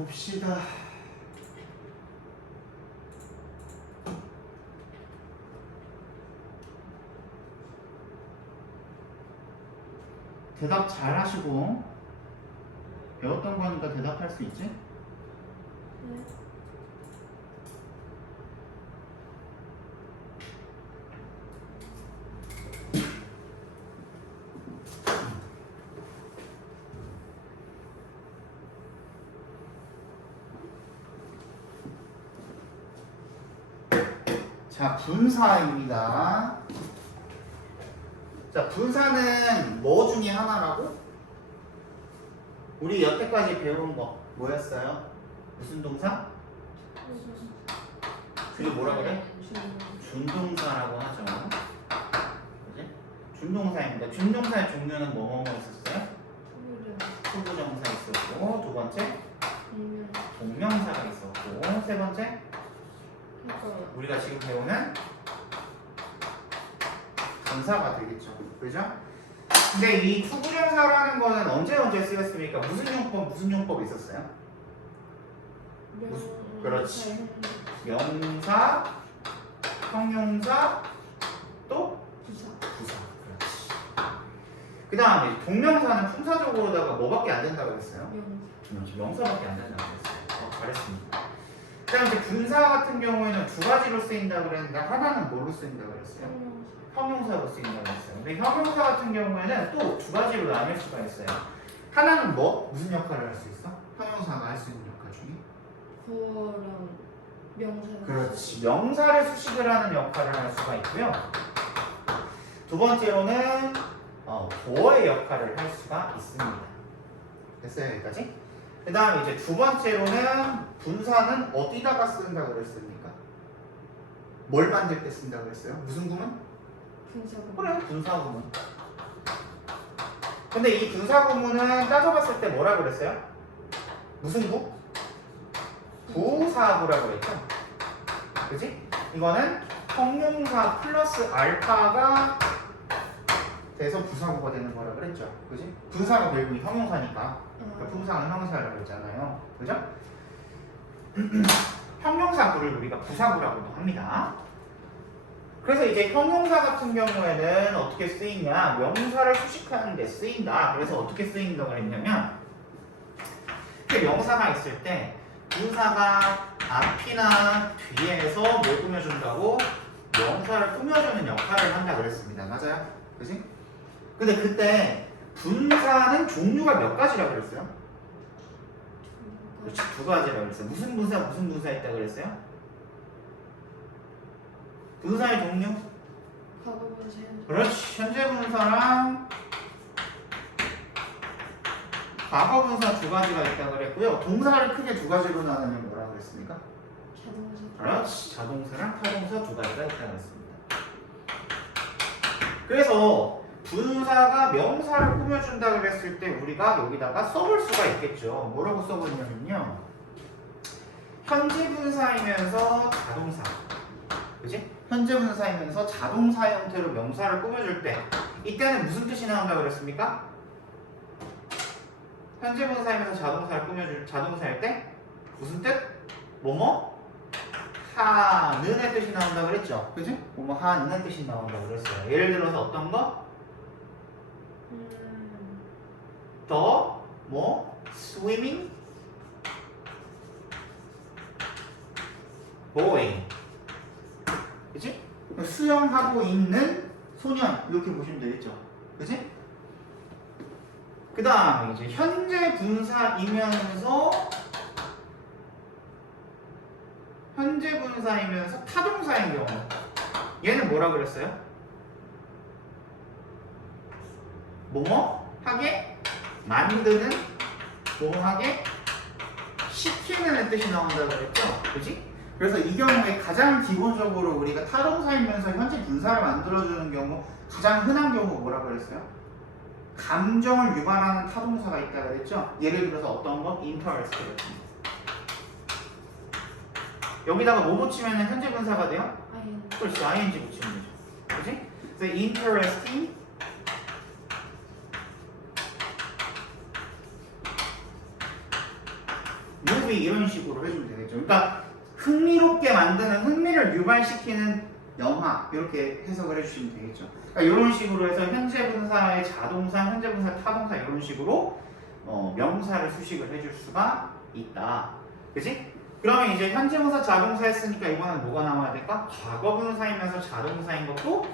봅시다. 대답 잘 하시고 배웠던 거니까 대답할 수 있지? 네. 자, 분사입니다. 자, 분사는 뭐 중에 하나라고? 우리 여태까지 배운 거 뭐였어요? 무슨 동사? 그게 뭐라 그래? 준동사라고 하죠. 그지? 준동사입니다. 준동사의 종류는 뭐뭐 있었어요? 투부정사 있었고, 두 번째 동명사가 있었고, 세 번째 우리가 지금 배우는 분사가 되겠죠. 그죠? 근데 이 투부정사라는 거는 언제 쓰였습니까? 무슨 용법 있었어요? 그렇지. 명사, 형용사, 또 부사. 부사. 그렇지. 그 다음에 동명사는 품사적으로다가 뭐밖에 안 된다고 그랬어요? 명사밖에 안 된다고 그랬어요. 잘했습니다. 그 다음에 이제 분사 같은 경우에는 두 가지로 쓰인다고 그랬는데 하나는 뭘로 쓰인다고 그랬어요? 형용사로 쓰인다고 했어요. 근데 형용사 같은 경우에는 또 두 가지로 나뉠 수가 있어요. 하나는 뭐? 무슨 역할을 할 수 있어? 형용사가 할 수 있는 역할 중에? 구어랑 명사. 그렇지. 명사를 수식을 하는 역할을 할 수가 있고요. 두 번째로는 보어의 역할을 할 수가 있습니다. 됐어요, 여기까지? 그 다음에 이제 두 번째로는 분사는 어디다가 쓴다고 그랬습니까? 뭘 만들 때 쓴다고 그랬어요? 무슨 구문? 분사구. 그래, 분사구문. 근데 이 분사구문은 따져봤을 때 뭐라 그랬어요? 무슨 구? 부사구라고 그랬죠? 그지? 이거는 형용사 플러스 알파가 돼서 부사구가 되는 거라 그랬죠? 그지? 분사가 결국 형용사니까. 그러니까 품사는 형용사라고 했잖아요. 그죠? 형용사구를 우리가 부사구라고도 합니다. 그래서 이제 형용사 같은 경우에는 어떻게 쓰이냐? 명사를 수식하는 데 쓰인다. 그래서 어떻게 쓰인다고 했냐면 이렇게 명사가 있을 때 분사가 앞이나 뒤에서 뭘 꾸며준다고? 명사를 꾸며주는 역할을 한다 그랬습니다. 맞아요? 그지? 근데 그때 분사는 종류가 몇 가지라고 그랬어요? 그렇지, 두 가지라고 그랬어요. 무슨 분사 있다고 그랬어요? 분사의 종류? 과거분사. 그렇지, 현재 분사랑 과거 분사 두 가지가 있다고 그랬고요. 동사를 크게 두 가지로 나누면 뭐라고 그랬습니까? 자동사. 그렇지, 자동사랑 타동사 두 가지가 있다고 했습니다. 그래서 분사가 명사를 꾸며준다 그랬을 때 우리가 여기다가 써볼 수가 있겠죠. 뭐라고 써보냐면요, 현재 분사이면서 자동사, 그지? 현재 분사이면서 자동사 형태로 명사를 꾸며줄 때 이때는 무슨 뜻이 나온다고 그랬습니까? 현재 분사이면서 자동사를 꾸며줄 자동사일 때 무슨 뜻? 뭐뭐 하는의 뜻이 나온다고 그랬죠. 그지? 뭐뭐 하는의 뜻이 나온다고 그랬어요. 예를 들어서 어떤 거? 더, 뭐, swimming boy. 그치? 수영하고 있는 소년. 이렇게 보시면 되겠죠. 그치? 그 다음에 이제 현재 분사이면서 타동사인 경우. 얘는 뭐라 그랬어요? 뭐뭐 하게 만드는, 뭐뭐 하게 시키는 뜻이 나온다고 그랬죠? 그지? 그래서 이 경우에 가장 기본적으로 우리가 타동사이면서 현재 분사를 만들어주는 경우 가장 흔한 경우가 뭐라 그랬어요? 감정을 유발하는 타동사가 있다고 그랬죠? 예를 들어서 어떤 거? interest 같은 거. 여기다가 뭐 붙이면 현재 분사가 돼요? 그렇지, ing 붙이면 되죠. 그지? 그래서 interesting movie to be 이런 식으로 해주면 되겠죠. 그러니까 흥미롭게 만드는 흥미를 유발시키는 영화 이렇게 해석을 해주시면 되겠죠. 그러니까 이런 식으로 해서 현재 분사의 자동사, 현재 분사 타동사 이런 식으로 명사를 수식을 해줄 수가 있다. 그치? 그러면 이제 현재 분사 자동사 했으니까 이번엔 뭐가 나와야 될까? 과거 분사이면서 자동사인 것도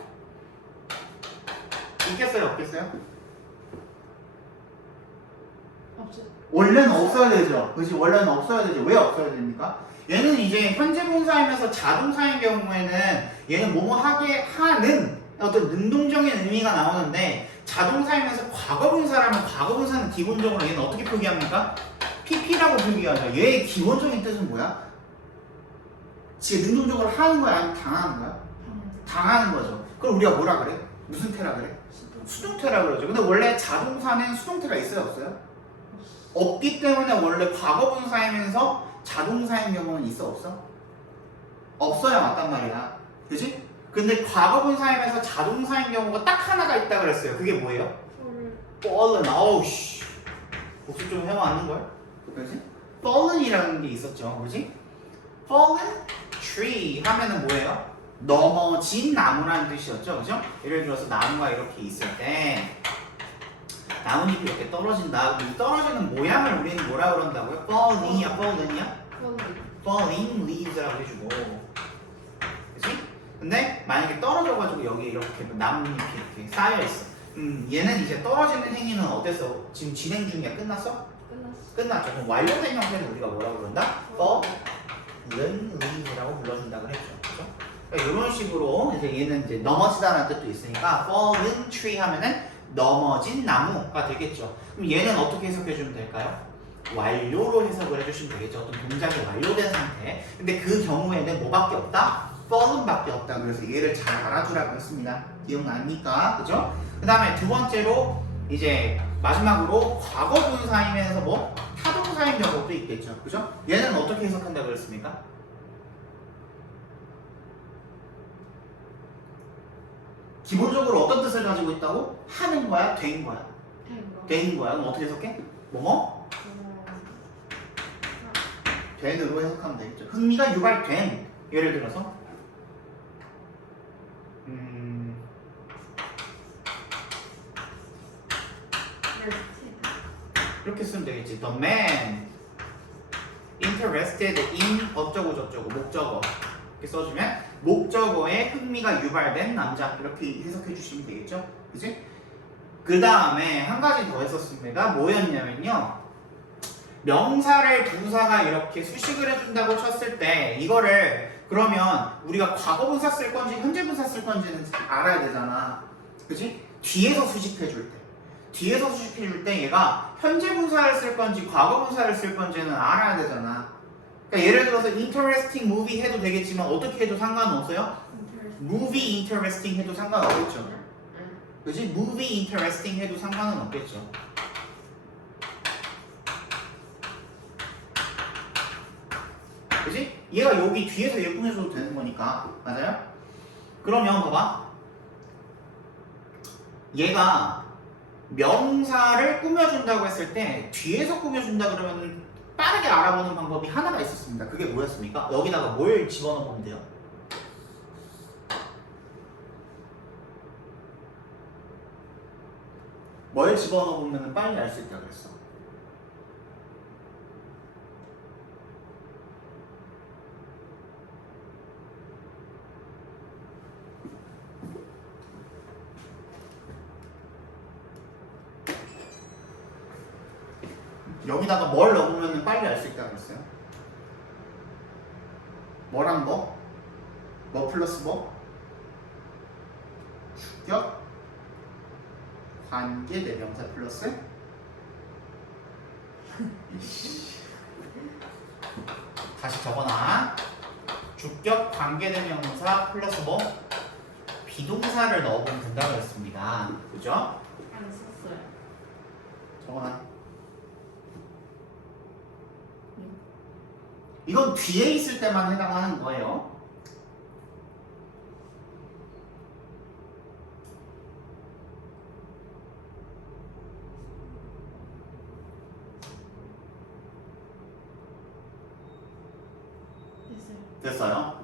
있겠어요? 없겠어요? 없어. 원래는 없어야 되죠. 그치? 원래는 없어야 되죠. 왜 없어야 됩니까? 얘는 이제 현재 분사이면서 자동사인 경우에는 얘는 뭐뭐 하게 하는 어떤 능동적인 의미가 나오는데 자동사이면서 과거 분사라면 과거 분사는 기본적으로 얘는 어떻게 표기합니까? PP라고 표기하죠. 얘의 기본적인 뜻은 뭐야? 지금 능동적으로 하는 거야? 아니면 당하는 거야? 당하는 거죠. 그럼 우리가 뭐라 그래? 무슨 태라 그래? 수동태라 그러죠. 근데 원래 자동사는 수동태가 있어요? 없어요? 없기 때문에 원래 과거 분사이면서 자동사인 경우는 있어? 없어? 없어야 맞단 말이야. 그치? 근데 과거 분사이면서 자동사인 경우가 딱 하나가 있다 그랬어요. 그게 뭐예요? fallen. 어우 씨. 복습 좀 해왔는걸? 그지? fallen이라는 게 있었죠. 그지? fallen tree 하면은 뭐예요? 넘어진 나무라는 뜻이었죠. 그죠? 예를 들어서 나무가 이렇게 있을 때 나뭇잎이 이렇게 떨어진다. 이 떨어지는 모양을 우리는 뭐라 그런다고요? falling이야, fallen이야? falling leaves라고 해주고, 그치? 근데 만약에 떨어져가지고 여기 이렇게 나뭇잎이 이렇게 쌓여있어. 얘는 이제 떨어지는 행위는 어땠어? 지금 진행 중이야? 끝났어? 끝났죠. 그럼 완료된 형태는 우리가 뭐라고 그런다? fallen leaves라고 불러준다 그랬죠. 그죠? 그러니까 이런 식으로 이제 얘는 이제 넘어지다라는 뜻도 있으니까 fallen tree 하면은 넘어진 나무가 되겠죠. 그럼 얘는 어떻게 해석해주면 될까요? 완료로 해석을 해주시면 되겠죠. 어떤 동작이 완료된 상태. 근데 그 경우에는 뭐밖에 없다? fallen밖에 없다. 그래서 얘를 잘 알아두라고 했습니다. 기억납니까? 그죠? 그 다음에 두 번째로 이제 마지막으로 과거 분사이면서 뭐 타동사인 경우도 있겠죠. 그죠? 얘는 어떻게 해석한다고 그랬습니까? 기본적으로 어떤 뜻을 가지고 있다고? 하는 거야? 된 거야? 된 거야. 그럼 어떻게 해석해? 뭐뭐? 된으로 해석하면 되겠죠. 흥미가 유발된. 예를 들어서 이렇게 쓰면 되겠지. The man interested in 어쩌고 저쩌고 목적어 이렇게 써주면 목적어에 흥미가 유발된 남자 이렇게 해석해 주시면 되겠죠. 그치? 그 다음에 한 가지 더 했었습니다. 뭐였냐면요. 명사를 부사가 이렇게 수식을 해준다고 쳤을 때 이거를 그러면 우리가 과거분사 쓸 건지 현재분사 쓸 건지는 알아야 되잖아. 그치? 뒤에서 수식해줄 때 뒤에서 수식해줄 때 얘가 현재분사를 쓸 건지 과거분사를 쓸 건지는 알아야 되잖아. 그러니까 예를 들어서 interesting movie 해도 되겠지만 어떻게 해도 상관은 없어요? movie interesting 해도 상관없겠죠. 그치? movie interesting 해도 상관은 없겠죠. 그치? 얘가 여기 뒤에서 예쁘해줘도 되는 거니까. 맞아요? 그러면 봐봐. 얘가 명사를 꾸며준다고 했을 때 뒤에서 꾸며준다 그러면 빠르게 알아보는 방법이 하나가 있었습니다. 그게 뭐였습니까? 여기다가 뭘 집어넣으면 돼요? 뭘 집어넣으면 빨리 알 수 있다 그랬어? 여기다가 뭘 넣으면 빨리 알 수 있다 그랬어요? 뭐랑 뭐? 뭐 플러스 뭐? 주격 관계 대명사 플러스 다시 적어놔. 주격 관계 대명사 플러스 뭐? 비동사를 넣어보면 된다고 했습니다. 그죠? 안 썼어요. 적어놔. 이건 뒤에 있을 때만 해당하는 거예요. 됐어요?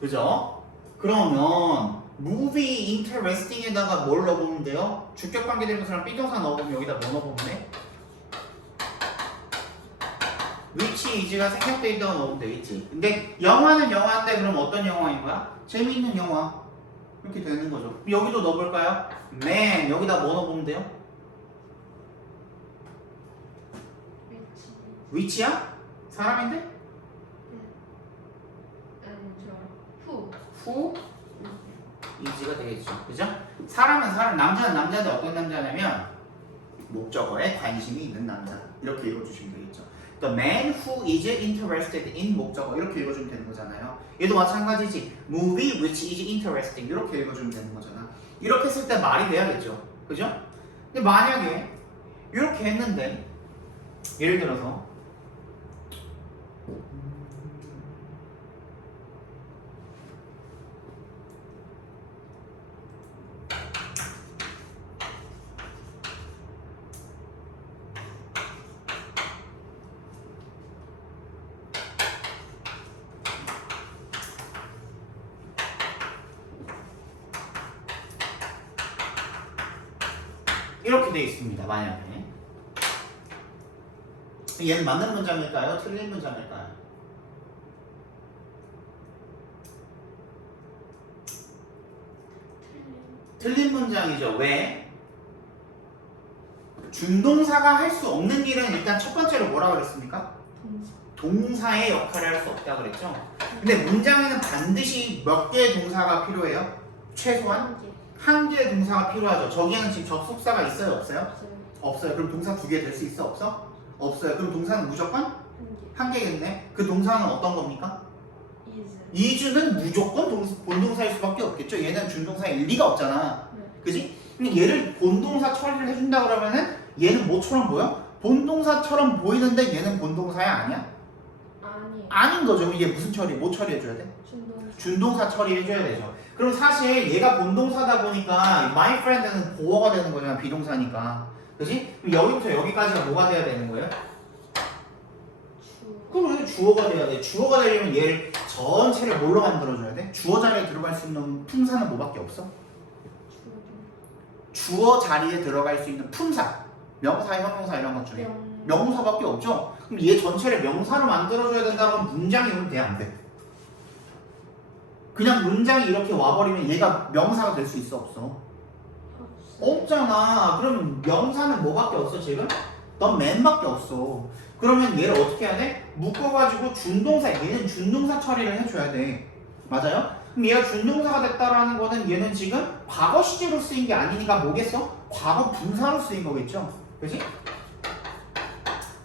그죠? 그러면 movie interesting에다가 뭘 넣어보면 돼요? 주격 관계대명사랑 비동사 넣어보면 여기다 뭐 넣어보면 돼? which is가 생략돼 있다고 넣으면 되겠지. 근데 영화는 영화인데 그럼 어떤 영화인 거야? 재미있는 영화. 이렇게 되는 거죠. 여기도 넣어볼까요? man 여기다 뭐 넣어보면 돼요? 위치. which야? 사람인데? 아니 저 후. who is가 되겠죠. 그죠? 사람은 사람, 남자는 남자인데 어떤 남자냐면 목적어에 관심이 있는 남자. 이렇게 읽어주시면 되겠죠. The man who is interested in 목적어 이렇게 읽어주면 되는 거잖아요. 얘도 마찬가지지. Movie which is interesting 이렇게 읽어주면 되는 거잖아. 이렇게 쓸 때 말이 돼야겠죠. 그죠? 근데 만약에 이렇게 했는데 예를 들어서 이렇게 돼 있습니다. 만약에 얘는 맞는 문장일까요? 틀린 문장일까요? 틀린 문장이죠. 왜? 준동사가 할 수 없는 일은 일단 첫 번째로 뭐라 그랬습니까? 동사. 동사의 역할을 할 수 없다 그랬죠. 근데 문장에는 반드시 몇 개의 동사가 필요해요? 최소한 한 개. 한 개의 동사가 필요하죠. 저기에는 지금 접속사가 있어요? 없어요? 없어요. 없어요. 그럼 동사 두 개 될 수 있어? 없어? 없어요. 그럼 동사는 무조건 한 개. 한 개겠네. 그 동사는 어떤 겁니까? is. 이주는 무조건 본동사일 수밖에 없겠죠. 얘는 준동사일 리가 없잖아. 네. 그지? 근데 얘를 본동사 처리를 해준다 그러면은 얘는 뭐처럼 보여? 본동사처럼 보이는데 얘는 본동사야 아니야? 아니. 아닌 거죠. 이게 무슨 처리? 뭐 처리해줘야 돼? 준동사. 준동사 처리해줘야 되죠. 그럼 사실 얘가 본동사다 보니까 my friend는 보어가 되는 거잖아. 비동사니까. 그지? 그럼 여기부터 여기까지가 뭐가 돼야 되는 거예요? 주. 그럼 여기 주어가 돼야 돼. 주어가 되려면 얘를 전체를 뭘로 만들어줘야 돼? 주어 자리에 들어갈 수 있는 품사는 뭐밖에 없어? 주어 자리에 들어갈 수 있는 품사. 명사, 형용사 이런 것 중에 명사밖에 없죠? 그럼 얘 전체를 명사로 만들어줘야 된다면 문장이 오면 돼? 안 돼? 그냥 문장이 이렇게 와버리면 얘가 명사가 될 수 있어? 없어? 없잖아. 그럼 명사는 뭐밖에 없어 지금? 넌 맨밖에 없어. 그러면 얘를 어떻게 해야 돼? 묶어가지고 준동사, 얘는 준동사 처리를 해줘야 돼. 맞아요? 그럼 얘가 준동사가 됐다라는 거는 얘는 지금 과거 시제로 쓰인 게 아니니까 뭐겠어? 과거 분사로 쓰인 거겠죠? 그지?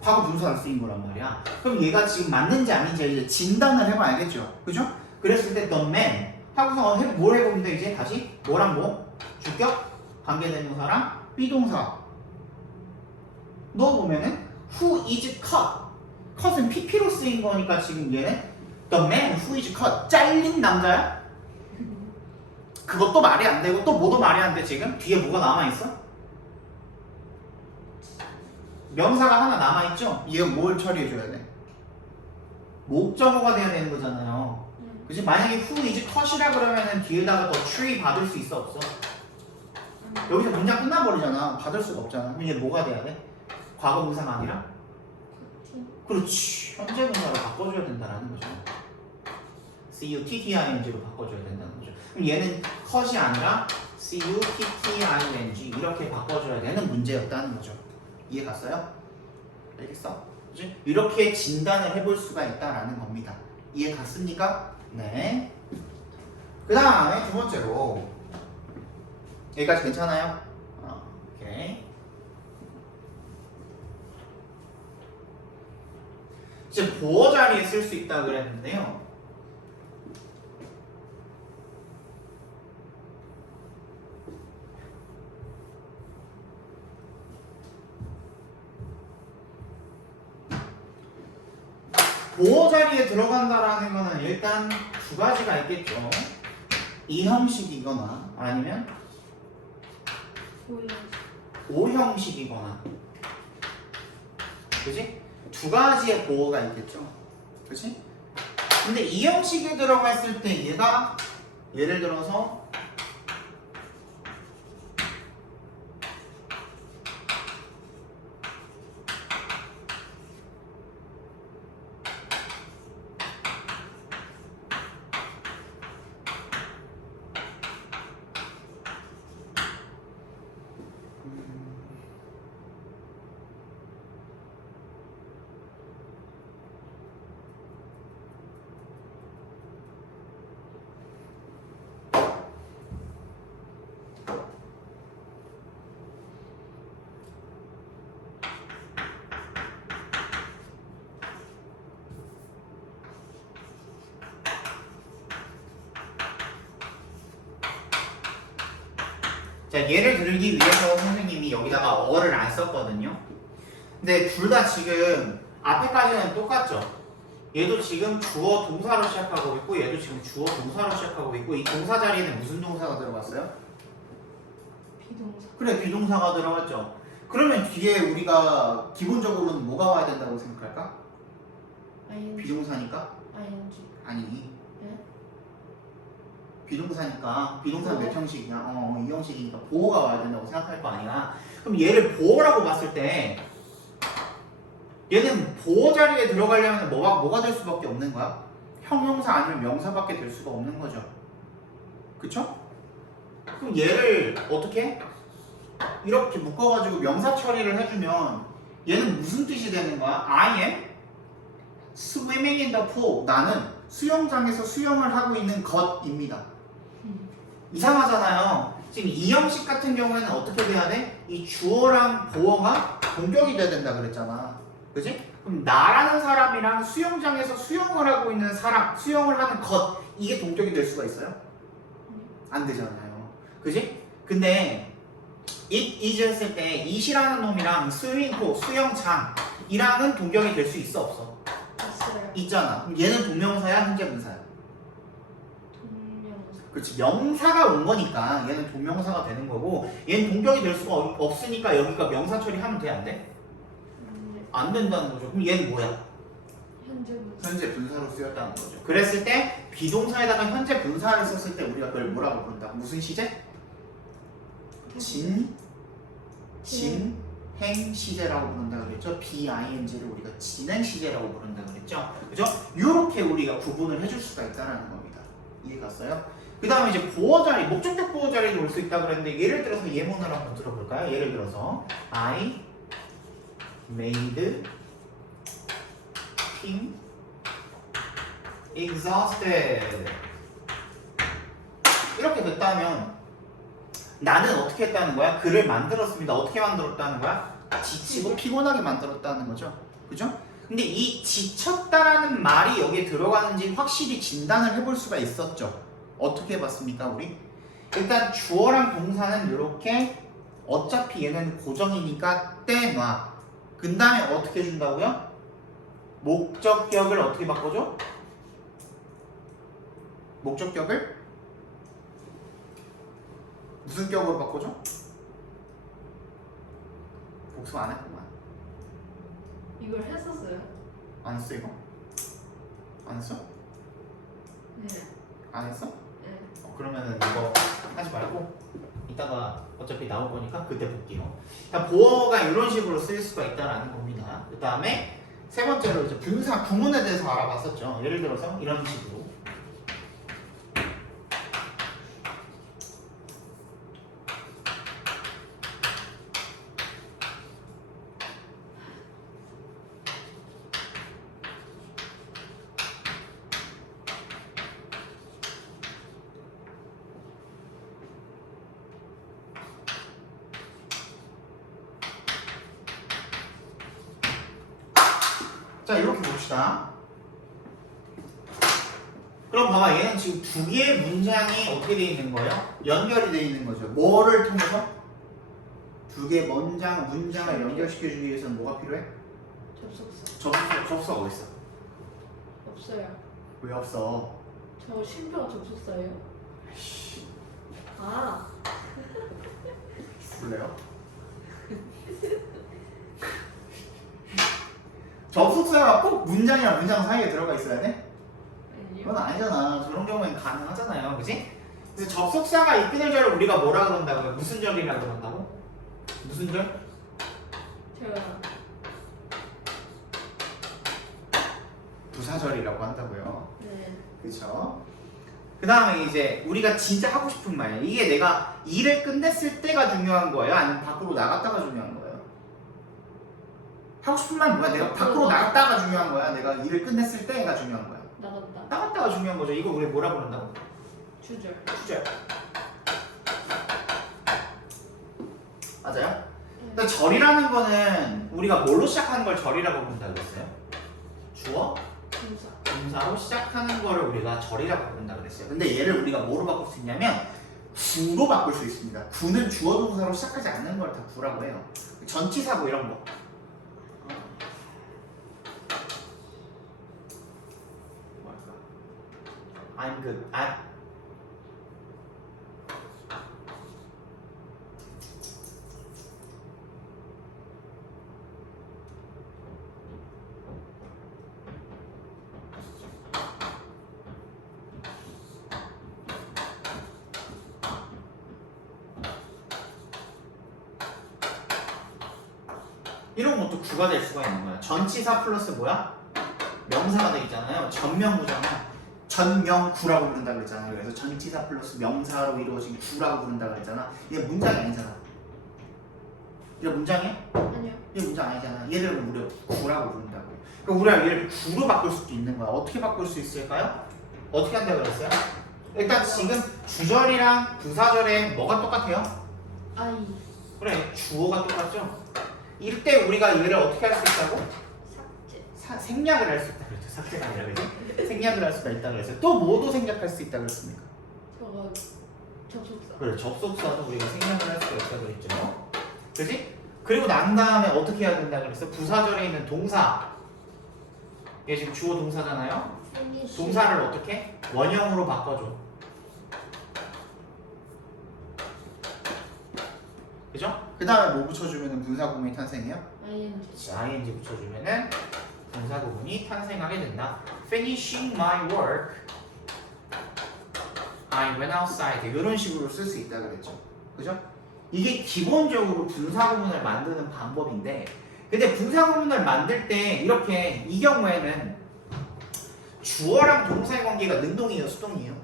과거 분사로 쓰인 거란 말이야. 그럼 얘가 지금 맞는지 아닌지 이제 진단을 해봐야겠죠? 그죠? 그랬을 때 the man 하고서 뭘 해보면 돼 이제 다시 뭐랑 뭐? 주격, 관계대명사랑 비동사 넣어보면은 who is cut cut은 pp로 쓰인 거니까 지금 얘는 the man who is cut 잘린 남자야? 그것도 말이 안 되고 또 뭐도 말이 안 돼 지금? 뒤에 뭐가 남아있어? 명사가 하나 남아있죠? 얘가 뭘 처리해줘야 돼? 목적어가 돼야 되는 거잖아요. 그치? 만약에 who is cut이라 그러면은 뒤에다가 더 tree 받을 수 있어 없어? 여기서 문장 끝나버리잖아. 받을 수가 없잖아. 그럼 이게 뭐가 돼야 돼? 과거 분사가 아니라? 그렇지. 현재 분사로 바꿔줘야 된다는 거죠. C-U-T-T-I-N-G로 바꿔줘야 된다는 거죠. 그럼 얘는 cut이 아니라 C-U-T-T-I-N-G 이렇게 바꿔줘야 되는 문제였다는 거죠. 이해 갔어요? 알겠어? 그치? 이렇게 진단을 해볼 수가 있다라는 겁니다. 이해 갔습니까? 네. 그 다음에 두 번째로 여기까지 괜찮아요? 오케이. 이제 보어 자리에 쓸 수 있다고 그랬는데요. 보어 자리에 들어간다라는 거는 일단 두 가지가 있겠죠. 이 형식이거나 아니면 O 형식이거나, 그지? 두 가지의 보어가 있겠죠. 그지? 근데 이 형식에 들어갔을 때 얘가 예를 들어서 자, 예를 들기 위해서 선생님이 여기다가 어를 안 썼거든요. 근데 둘 다 지금 앞에까지는 똑같죠. 얘도 지금 주어 동사로 시작하고 있고 얘도 지금 주어 동사로 시작하고 있고 이 동사 자리에는 무슨 동사가 들어갔어요? 비동사. 그래, 비동사가 들어갔죠. 그러면 뒤에 우리가 기본적으로는 뭐가 와야 된다고 생각할까? ing. 비동사니까? ing. 아니, 네? 비동사니까 비동사 몇 보호? 형식이냐? 이 형식이니까 보호가 와야 된다고 생각할 거 아니야. 그럼 얘를 보호라고 봤을 때 얘는 보호 자리에 들어가려면 뭐가 될 수밖에 없는 거야? 형용사 아니면 명사밖에 될 수가 없는 거죠. 그쵸? 그럼 얘를 어떻게? 이렇게 묶어가지고 명사 처리를 해주면 얘는 무슨 뜻이 되는 거야? I am swimming in the pool. 나는 수영장에서 수영을 하고 있는 것입니다. 이상하잖아요. 지금 이 형식 같은 경우에는 어떻게 돼야 돼? 이 주어랑 보어가 동격이 돼야 된다 그랬잖아. 그지? 그럼 나라는 사람이랑 수영장에서 수영을 하고 있는 사람, 수영을 하는 것, 이게 동격이 될 수가 있어요? 안 되잖아요. 그지? 근데 it is 했을 때 it이라는 놈이랑 스윙포, 수영장이랑은 동격이 될 수 있어 없어? 있어요. 있잖아. 그럼 얘는 동명사야, 현재 분사야? 동명사. 그렇지. 명사가 온 거니까 얘는 동명사가 되는 거고 얘는 동격이 될 수가 없으니까 여기가 명사 처리하면 돼, 안 돼? 안 된다는 거죠. 그럼 얘는 뭐야? 현재 분사. 현재 분사로 쓰였다는 거죠. 그랬을 때 비동사에다가 현재 분사를 썼을 때 우리가 그걸 뭐라고 부른다? 무슨 시제? 진행 시제라고 부른다 그랬죠. BING를 우리가 진행 시제라고 부른다 그랬죠. 그죠? 이렇게 우리가 구분을 해줄 수가 있다는 겁니다. 이해 갔어요? 그 다음에 이제 보어 자리, 목적격 보어 자리도 올 수 있다 그랬는데 예를 들어서 예문을 한번 들어볼까요? 예를 들어서 I made him exhausted. 이렇게 됐다면 나는 어떻게 했다는 거야? 그를 만들었습니다. 어떻게 만들었다는 거야? 지치고 피곤하게 만들었다는 거죠. 그죠? 근데 이 지쳤다라는 말이 여기에 들어가는지 확실히 진단을 해볼 수가 있었죠. 어떻게 해봤습니까, 우리? 일단 주어랑 동사는 이렇게 어차피 얘는 고정이니까 떼놔. 그 다음에 어떻게 해준다고요? 목적격을 어떻게 바꿔줘? 목적격을 무슨 격으로 바꿔줘? 복습 안 했구만. 이걸 했었어요? 안 했어 이거? 안 했어? 네. 안 했어? 네. 그러면은 이거 하지 말고 이따가 어차피 나올 거니까 그때 볼게요. 보어가 이런 식으로 쓰일 수가 있다라는 겁니다. 그 다음에 세 번째로 이제 분사 구문에 대해서 알아봤었죠. 예를 들어서 이런 식으로. 자, 이렇게 봅시다. 그럼 봐봐, 얘는 지금 두 개의 문장이 어떻게 되어 있는 거예요? 연결이 되어 있는 거죠. 뭐를 통해서? 두 개의 문장을 연결시켜주기 위해서는 뭐가 필요해? 접속사. 접수가 어디 있어? 없어요. 왜 없어? 저 쉼표가 접속사예요. 아. 볼래요? 접속사가 꼭 문장이랑 문장 사이에 들어가 있어야 돼? 네. 그건 아니잖아. 저런 경우엔 가능하잖아요. 그지? 그래서 접속사가 이끄는 절을 우리가 뭐라 그런다고요? 무슨 절이라 그런다고? 무슨 절? 제가 부사절이라고 한다고요. 네. 그쵸? 그 다음에 이제 우리가 진짜 하고 싶은 말, 이게 내가 일을 끝냈을 때가 중요한 거예요? 아니면 밖으로 나갔다가 중요한 거예요? 하고 싶은 말 뭐야? 내가 밖으로 나갔다가 중요한 거야? 내가 일을 끝냈을 때가 중요한 거야? 나갔다. 나갔다가 중요한 거죠. 이거 우리 뭐라 부른다고? 주절. 주절. 맞아요? 그러니까 절이라는 거는 우리가 뭘로 시작하는 걸 절이라고 부른다고 했어요? 주어? 동사. 동사로 시작하는 거를 우리가 절이라고 부른다 그랬어요. 근데 얘를 우리가 뭐로 바꿀 수 있냐면 구로 바꿀 수 있습니다. 구는 주어 동사로 시작하지 않는 걸 다 구라고 해요. 전치사고 이런 거. 뭘까? I'm good at 이런 것도 구가 될 수가 있는 거야. 전치사 플러스 뭐야? 명사가 돼 있잖아요. 전명구잖아. 전명구라고 부른다 그랬잖아요. 그래서 전치사 플러스 명사로 이루어진 구라고 부른다 그랬잖아. 이게 문장이 아니잖아. 이게 문장이야? 아니요. 이게 문장 아니잖아. 얘를 우리가 구라고 부른다고. 그럼 우리가 얘를 구로 바꿀 수도 있는 거야. 어떻게 바꿀 수 있을까요? 어떻게 한다고 그랬어요? 일단 지금 주절이랑 부사절에 뭐가 똑같아요? 아이. 그래, 주어가 똑같죠? 이때 우리가 얘를 어떻게 할 수 있다고? 삭제. 생략을 할 수 있다 그랬죠. 삭제가 아니라 그지? 생략을 할 수가 있다 그랬어요. 또 뭐도 생략할 수 있다 그랬습니까? 저거 접속사. 그래, 접속사도 우리가 생략을 할 수가 있다 그랬죠. 그지? 그리고 난 다음에 어떻게 해야 된다 그랬어? 부사절에 있는 동사. 얘 지금 주어 동사잖아요. 피니시. 동사를 어떻게? 원형으로 바꿔줘. 그죠? 그 다음에 뭐 붙여주면 분사 구문이 탄생해요? ing. ing 붙여주면은 분사 구문이 탄생하게 된다. Finishing my work, I went outside. 이런 식으로 쓸 수 있다 그랬죠. 그죠? 이게 기본적으로 분사 구문을 만드는 방법인데, 근데 분사 구문을 만들 때 이렇게 이 경우에는 주어랑 동사의 관계가 능동이에요, 수동이에요?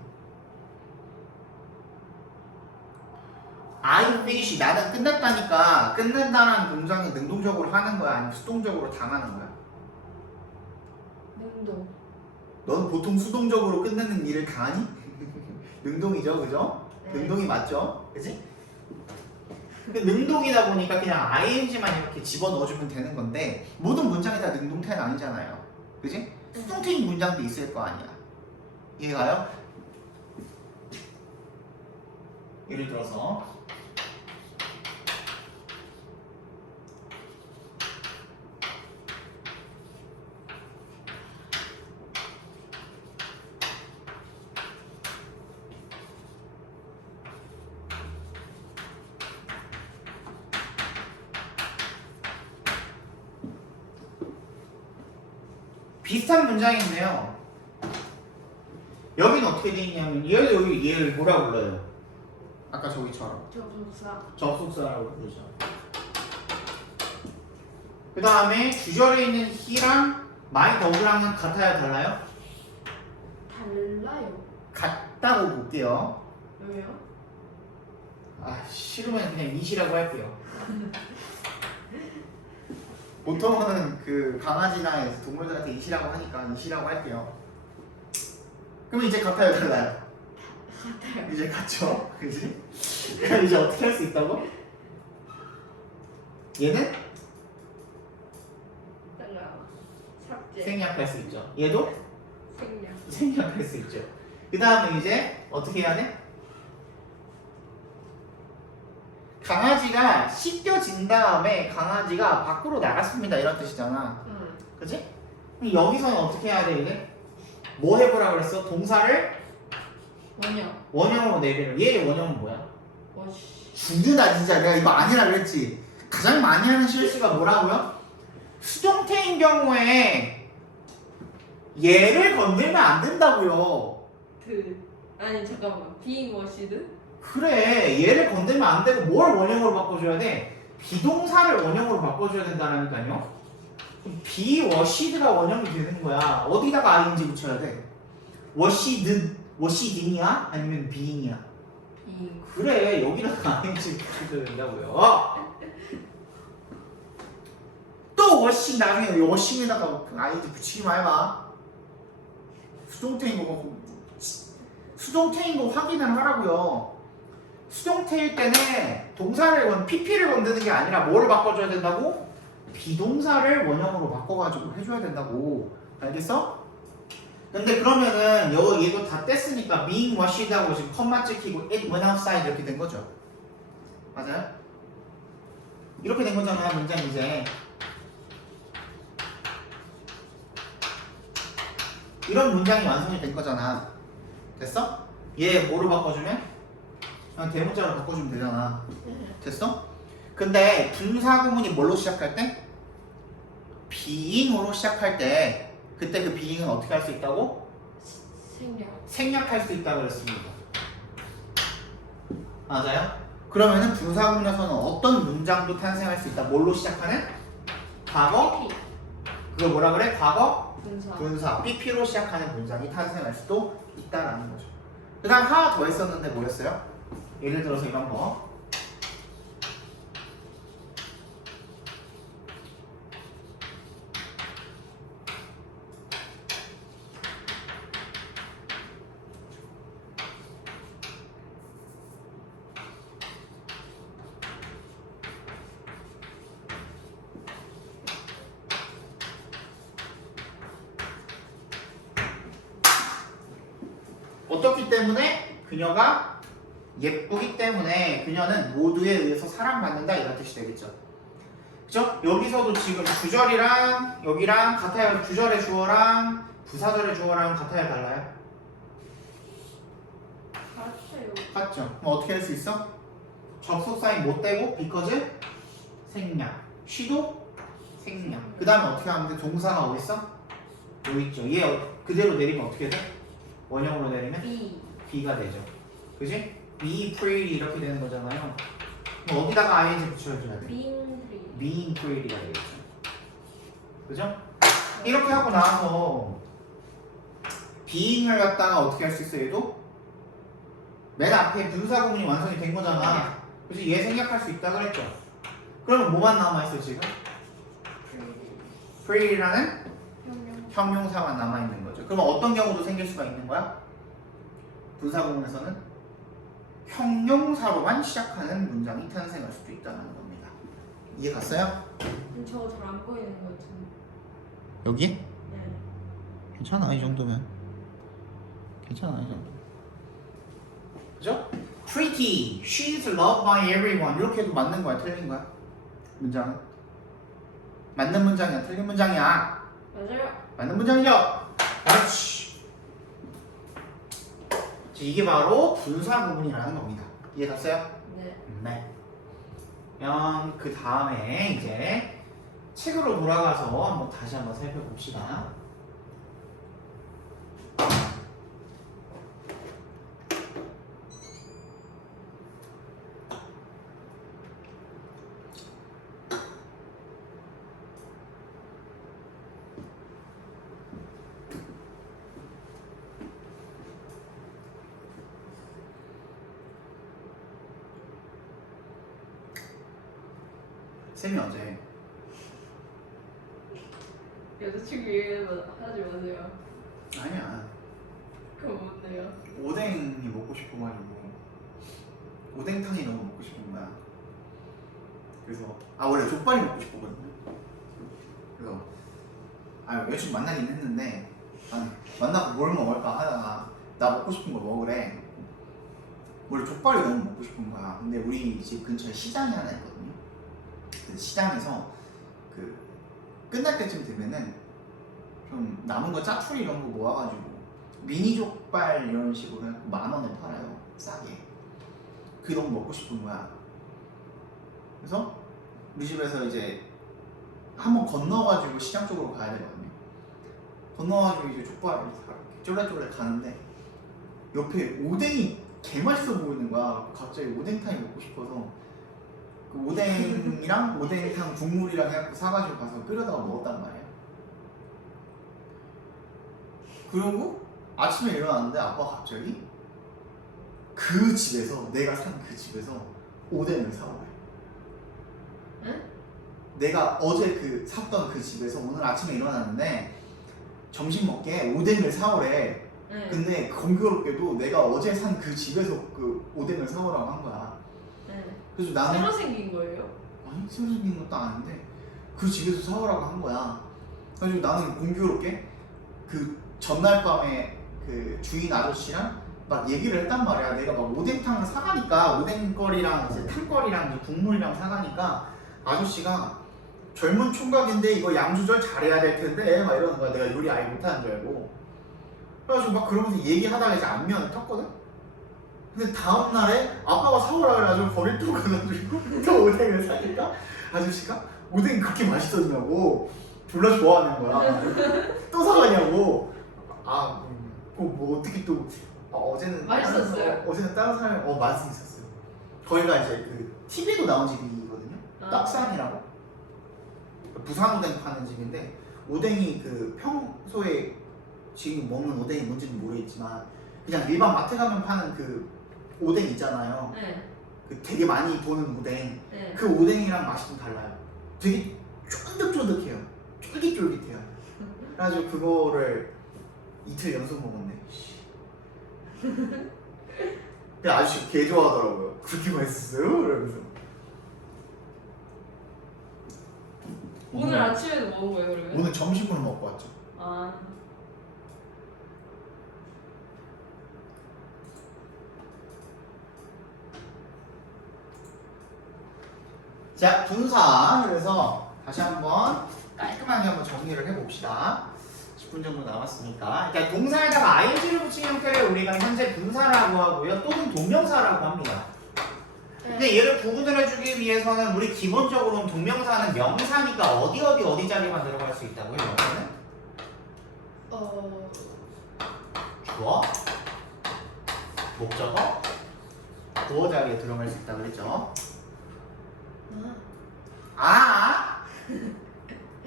I finish, 나는 끝났다니까. 끝낸다는 동작이 능동적으로 하는 거야? 아니면 수동적으로 당하는 거야? 능동. 넌 보통 수동적으로 끝내는 일을 당하니? 능동이죠, 그죠? 네. 능동이 맞죠? 그지? 근데 능동이다 보니까 그냥 ing만 이렇게 집어넣어주면 되는 건데 모든 문장이 다 능동태는 아니잖아요. 그지? 수동태인 문장도 있을 거 아니야. 이해가요? 예를 들어서 비슷한 문장인데요. 여기는 어떻게 돼 있냐면 얘를 뭐라 불러요? 아까 저기처럼 접속사. 접속사라고 부르죠. 그 다음에 주절에 있는 he랑 my dog랑은 같아요, 달라요? 달라요. 같다고 볼게요. 왜요? 아, 싫으면 그냥 it이라고 할게요. 보통은 그 강아지나 동물들한테 it이라고 하니까 it이라고 할게요. 그럼 이제 같아요, 달라요? 같아요. 이제 같죠? 그지? 그럼 이제 어떻게 할 수 있다고? 얘는 달라요. 삭제. 생략할 수 있죠. 얘도 생략. 생략할 수 있죠. 그 다음에 이제 어떻게 해야 돼? 강아지가 씻겨진 다음에 강아지가 밖으로 나갔습니다. 이런 뜻이잖아. 그치? 그럼 여기서는 어떻게 해야 돼, 이제? 뭐 해보라 그랬어? 동사를 원형. 원형으로 내비를. 얘의 원형은 뭐야? 워시. 죽는다 진짜. 내가 이거 아니라 그랬지. 가장 많이 하는 실수가 뭐라고요? 수동태인 경우에 얘를 건들면 안 된다고요. 아니 잠깐만. being wash드? 그래, 얘를 건들면 안 되고 뭘 원형으로 바꿔줘야 돼? 비동사를 원형으로 바꿔줘야 된다니까요. be washed가 원형이 되는 거야. 어디다가 ing 붙여야 돼? washed이냐? 아니면 being이야? being. 그래, 여기다가 ing 붙여줘야 된다고요. 또 워싱 나중에 워싱에다가 ing 붙이지 말마. 수동태인 거 확인을 하라고요. 수동태일 때는 동사를 pp를 건드는 게 아니라 뭐를 바꿔줘야 된다고? 비동사를 원형으로 바꿔가지고 해줘야 된다고. 알겠어? 근데 그러면은 얘도 다 뗐으니까 being washed하고 지금 컴마 찍히고 it went outside 이렇게 된 거죠. 맞아요? 이렇게 된 거잖아 문장 이제. 이런 문장이 완성이 된 거잖아. 됐어? 얘 뭐로 바꿔주면? 그냥 대문자로 바꿔주면 되잖아. 됐어? 근데 분사 구문이 뭘로 시작할 때? being으로 시작할 때 그때 그 being은 어떻게 할 수 있다고? 생략할 수 있다고 그랬습니다. 맞아요? 그러면은 분사 구문에서는 어떤 문장도 탄생할 수 있다. 뭘로 시작하는? 과거? 그걸 뭐라 그래? 과거? 분사 pp로 시작하는 문장이 탄생할 수도 있다라는 거죠. 그 다음 하나 더 했었는데 뭐였어요? 예를 들어서 이런 거. 어떻기 때문에? 그녀가 예쁘기 때문에 그녀는 모두에 의해서 사랑받는다 이런 뜻이 되겠죠. 그죠? 여기서도 지금 주절이랑 여기랑 같아요. 주절의 주어랑 부사절의 주어랑 같아요, 달라요? 같아요. 같죠? 그럼 어떻게 할 수 있어? 접속사인 못 되고 because 생략, 쉬도 생략. 그 다음에 어떻게 하면 돼? 동사가 어디 있어? 여기 있죠. 얘 그대로 내리면 어떻게 돼? 원형으로 내리면 be. B가 되죠. 그지? be pretty 이렇게 되는 거잖아요. 그럼 어디다가 ing 붙여줘야 돼? being free. being pretty가 되겠죠. 그죠? 이렇게 하고 나서 being을 갖다가 어떻게 할 수 있어 얘도? 맨 앞에 분사 구문이 완성이 된 거잖아. 그래서 얘 생략할 수 있다 그랬죠. 그러면 뭐만 남아있어 지금? pretty라는 형용사만 남아있는 거죠. 그러면 어떤 경우도 생길 수가 있는 거야? 분사 구문에서는 형용사로만 시작하는 문장이 탄생할 수도 있다는 겁니다. 이해 갔어요? 저거 잘 안 보이는 것 같은데. 여기? 네. 괜찮아 이 정도면. 괜찮아 이 정도. 그죠? Pretty, she's loved by everyone 이렇게 해도 맞는 거야, 틀린 거야? 문장은? 맞는 문장이야, 틀린 문장이야? 맞아요. 맞는 문장이죠? 그렇지. 이게 바로 분사 구문이라는 겁니다. 이해 갔어요? 네. 네. 그럼 그 다음에 이제 책으로 돌아가서 한번 다시 한번 살펴봅시다. 쌤이 어제 여자친구 얘기는 하지 마세요. 아니야 그건 뭔데요? 오뎅이 먹고 싶어가지고 오뎅탕이 너무 먹고 싶은 거야. 그래서 원래 족발이 먹고 싶었거든요. 그래서 여자친구 만나긴 했는데 만나고 뭘 먹을까 하다가 나 먹고 싶은 거 먹으래. 원래 족발이 너무 먹고 싶은 거야. 근데 우리 집 근처에 시장이 하나 있거든요. 그 시장에서 그 끝날 때쯤 되면은 좀 남은 거 짜투리 이런 거 모아가지고 미니 족발 이런 식으로 해갖고 10,000원에 팔아요. 싸게. 그게 너무 먹고 싶은 거야. 그래서 우리 집에서 이제 한번 건너가지고 시장 쪽으로 가야 되거든요. 건너가지고 이제 족발 이렇게 쫄래쫄래 가는데 옆에 오뎅이 개 맛있어 보이는 거야. 갑자기 오뎅탕이 먹고 싶어서 그 오뎅이랑 오뎅탕 국물이랑 해갖고 사가지고 가서 끓여다가 먹었단 말이야. 그리고 아침에 일어났는데 아빠가 갑자기 그 집에서 내가 산 그 집에서 오뎅을 사오래. 응? 내가 어제 그 샀던 그 집에서 오늘 아침에 일어났는데 점심 먹게 오뎅을 사오래. 네. 근데 공교롭게도 내가 어제 산 그 집에서 그 오뎅을 사오라고 한 거야. 네. 그래서 나는 새로 생긴 거예요? 아니 새로 생긴 것도 아닌데 그 집에서 사오라고 한 거야. 그래가지고 나는 공교롭게 그 전날 밤에 그 주인 아저씨랑 막 얘기를 했단 말이야. 내가 막 오뎅탕을 사가니까 오뎅거리랑 이제 탕거리랑 이제 국물이랑 사가니까 아저씨가 젊은 총각인데 이거 양 조절 잘해야 될 텐데 막 이러는 거야. 내가 요리 아예 못하는 줄 알고. 그래가지고 막 그러면서 얘기하다가 이제 안면을 텄거든. 근데 다음 날에 아빠가 사오라 그래가지고 거길 또 가가지고 또 오뎅을 사니까 아저씨가 오뎅이 그렇게 맛있었냐고 졸라 좋아하는 거야. 또 사가냐고. 뭐 어떻게 또 어제는 맛있었어요? 어제는 다른 사람이 맛있었어요. 거기가 이제 그 TV에도 나온 집이거든요. 아. 떡산이라고 부산 오뎅 파는 집인데 오뎅이 그 평소에 지금 먹는 오뎅이 뭔지는 모르겠지만 그냥 일반 마트 가면 파는 그 오뎅 있잖아요. 네. 그 되게 많이 보는 오뎅. 네. 그 오뎅이랑 맛이 좀 달라요. 되게 쫀득쫀득해요. 쫄깃쫄깃해요. 그래가지고 그거를 이틀 연속 먹었네. 근데 아저씨 개 좋아하더라고요. 그렇게 맛있었어요? 그러면서. 오늘 아침에도 먹은 거예요, 그러면? 오늘 점심으로 먹고 왔죠. 아. 자, 분사. 그래서 다시 한번 깔끔하게 한번 정리를 해봅시다. 10분 정도 남았으니까. 그러니까 동사에다가 ing를 붙인 형태를 우리가 현재 분사라고 하고요. 또는 동명사라고 합니다. 근데 얘를 구분을 해주기 위해서는 우리 기본적으로는 동명사는 명사니까 어디 자리만 들어갈 수 있다고요? 명사는? 주어, 목적어, 보어 자리에 들어갈 수 있다고 그랬죠?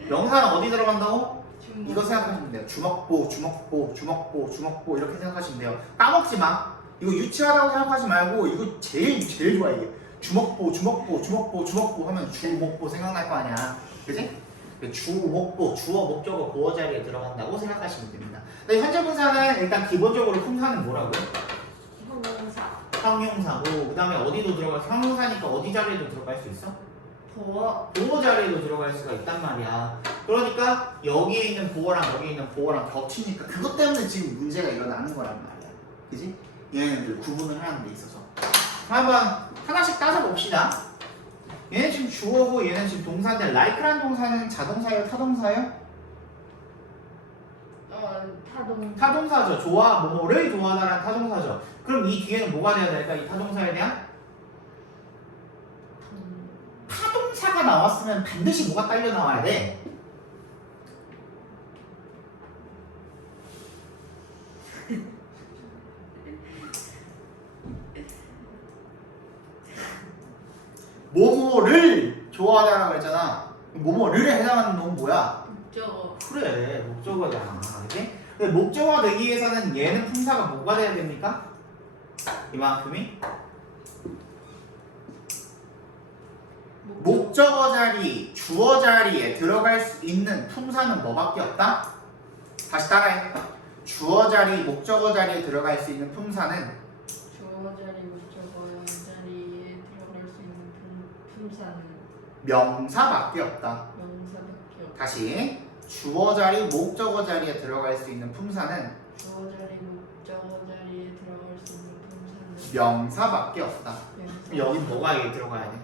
명사는 어디 들어간다고? 이거 생각하시면 돼요. 주먹보, 주먹보, 주먹보, 주먹보 이렇게 생각하시면 돼요. 까먹지 마. 이거 유치하다고 생각하지 말고 이거 제일 좋아 이게. 주먹보, 주먹보, 주먹보, 주먹보 하면 주목보 생각날 거 아니야. 그지? 주목보, 주어, 목적어, 보어 자리에 들어간다고 생각하시면 됩니다. 근데 현재 분사는 일단 기본적으로 품사는 뭐라고요? 형용사. 형용사고 그 다음에 어디도 들어갈 형용사니까 어디 자리에도 들어갈 수 있어? 보어. 보어 자리에도 들어갈 수가 있단 말이야. 그러니까 여기에 있는 보어랑 여기에 있는 보어랑 겹치니까 그것 때문에 지금 문제가 일어나는 거란 말이야. 그지? 얘네들 구분을 하는 데 있어서. 한번 하나씩 따져봅시다. 얘는 지금 주어고 얘는 지금 동사인데 like란 동사는 자동사예요? 타동사예요? 타동사죠. 좋아, 뭐를 좋아하다라는 타동사죠. 그럼 이 뒤에는 뭐가 돼야 될까? 이 타동사에 대한? 타동사가 나왔으면 반드시 뭐가 딸려 나와야 돼? 뭐뭐를 좋아하다라고 했잖아. 뭐뭐를 해당하는 놈은 뭐야? 목적어. 그래, 목적어잖아. 그치? 근데 목적어가 되기 위해서는 얘는 품사가 뭐가 돼야 됩니까? 이만큼이? 목적어 자리, 주어 자리에 들어갈 수 있는 품사는 뭐밖에 없다? 다시 따라해. 주어 자리, 목적어 자리에 들어갈 수 있는 품사는 주어 자리, 목적어 자리에 들어갈 수 있는 품사는 명사밖에 없다. 명사밖에 없다. 다시 주어 자리, 목적어 자리에 들어갈 수 있는 품사는 주어 자리, 목적어 자리에 들어갈 수 있는 품사는 명사밖에 없다. 명사. 그럼 여긴 뭐가 여기 들어가야 돼?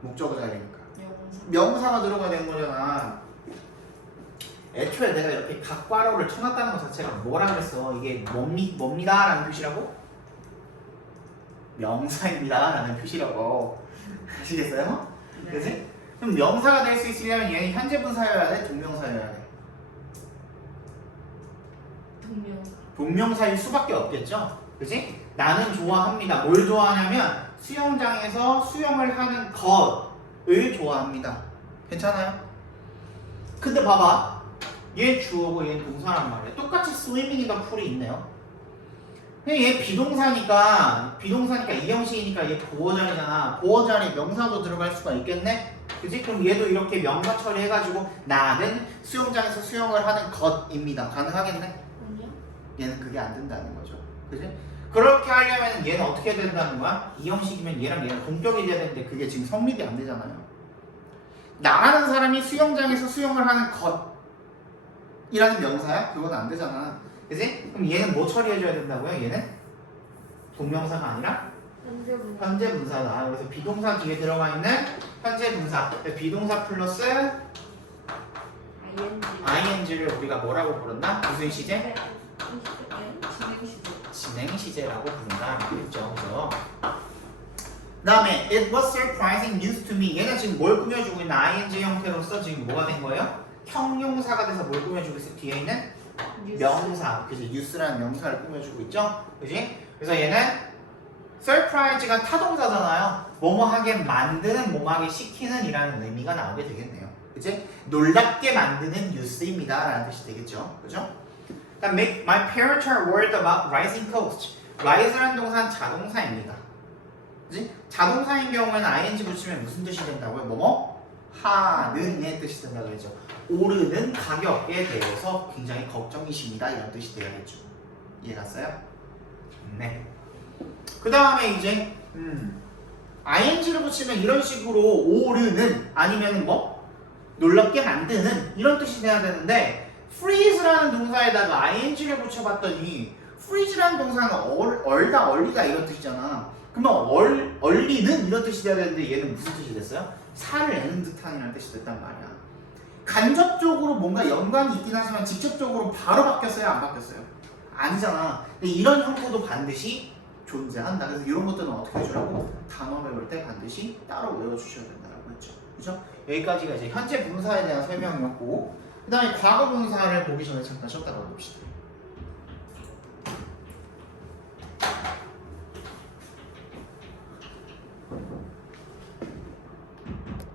목적어 자리니까. 명사. 명사가 들어가야 되는 거잖아. 애초에 내가 이렇게 각괄호를 쳐놨다는 것 자체가 뭐라 그랬어? 이게 뭡니다? 라는 표시라고? 명사입니다 라는 표시라고. 아시겠어요? 네. 그치? 그럼 명사가 될 수 있으려면 얘는 현재 분사여야 돼? 동명사여야 돼? 분명사. 동명사일 수밖에 없겠죠. 그지? 나는 좋아합니다. 뭘 좋아하냐면 수영장에서 수영을 하는 것을 좋아합니다. 괜찮아요? 근데 봐봐. 얘 주어고 얘는 동사란 말이야. 똑같이 swimming이가 풀이 있네요. 근데 얘 비동사니까 이 형식이니까 얘 보어 자리잖아. 보어 자리에 명사도 들어갈 수가 있겠네? 그지? 그럼 얘도 이렇게 명사 처리해가지고 나는 수영장에서 수영을 하는 것입니다. 가능하겠네? 아니야? 얘는 그게 안 된다는 거죠. 그지? 그렇게 하려면 얘는 어떻게 된다는 거야? 이 형식이면 얘랑 동격이 돼야 되는데 그게 지금 성립이 안 되잖아요. 나라는 사람이 수영장에서 수영을 하는 것이라는 명사야? 그건 안 되잖아. 그지? 그럼 얘는 뭐 처리해줘야 된다고요? 얘는 동명사가 아니라 현재 분사. 현재 분사다. 그래서 비동사 뒤에 들어가 있는 현재 분사. 비동사 플러스 ing를 우리가 뭐라고 부른다? 무슨 시제? 진행 시제. 진행 시제라고 부른다. 그랬죠. 그죠? 그다음에 it was surprising news to me. 얘는 지금 뭘 꾸며주고 있는 ing 형태로서 지금 뭐가 된 거예요? 형용사가 돼서 뭘 꾸며주고 있어? 뒤에 있는 명사. 그지? news라는 명사를 꾸며주고 있죠. 그지? 그래서 얘는 surprise가 타동사잖아요. 뭐뭐하게 만드는, 뭐뭐하게 시키는 이라는 의미가 나오게 되겠네요. 그치? 놀랍게 만드는 뉴스입니다 라는 뜻이 되겠죠. 그죠? 그다음 my parents are worried about rising costs. rise라는 동사는 자동사입니다. 그치? 자동사인 경우에는 ing 붙이면 무슨 뜻이 된다고요? 뭐뭐? 하는의 뜻이 된다고 했죠. 오르는 가격에 대해서 굉장히 걱정이십니다 이런 뜻이 되어야겠죠. 이해갔어요? 네. 그 다음에 이제 ing를 붙이면 이런 식으로 오르는 아니면 뭐 놀랍게 만드는 이런 뜻이 돼야 되는데 freeze라는 동사에다가 ing를 붙여봤더니 freeze라는 동사는 얼다 얼리다 이런 뜻이잖아. 그러면 얼리는 이런 뜻이 돼야 되는데 얘는 무슨 뜻이 됐어요? 살을 내는 듯한이라는 뜻이 됐단 말이야. 간접적으로 뭔가 연관이 있긴 하지만 직접적으로 바로 바뀌었어요? 안 바뀌었어요? 아니잖아. 근데 이런 형태도 반드시 존재한다. 그래서 이런 것들은 어떻게 해주라고? 단어 외울 때 반드시 따로 외워주셔야 된다고 했죠. 그죠? 여기까지가 이제 현재 분사에 대한 설명이었고 그 다음에 과거 분사를 보기 전에 잠깐 쉬었다 가봅시다.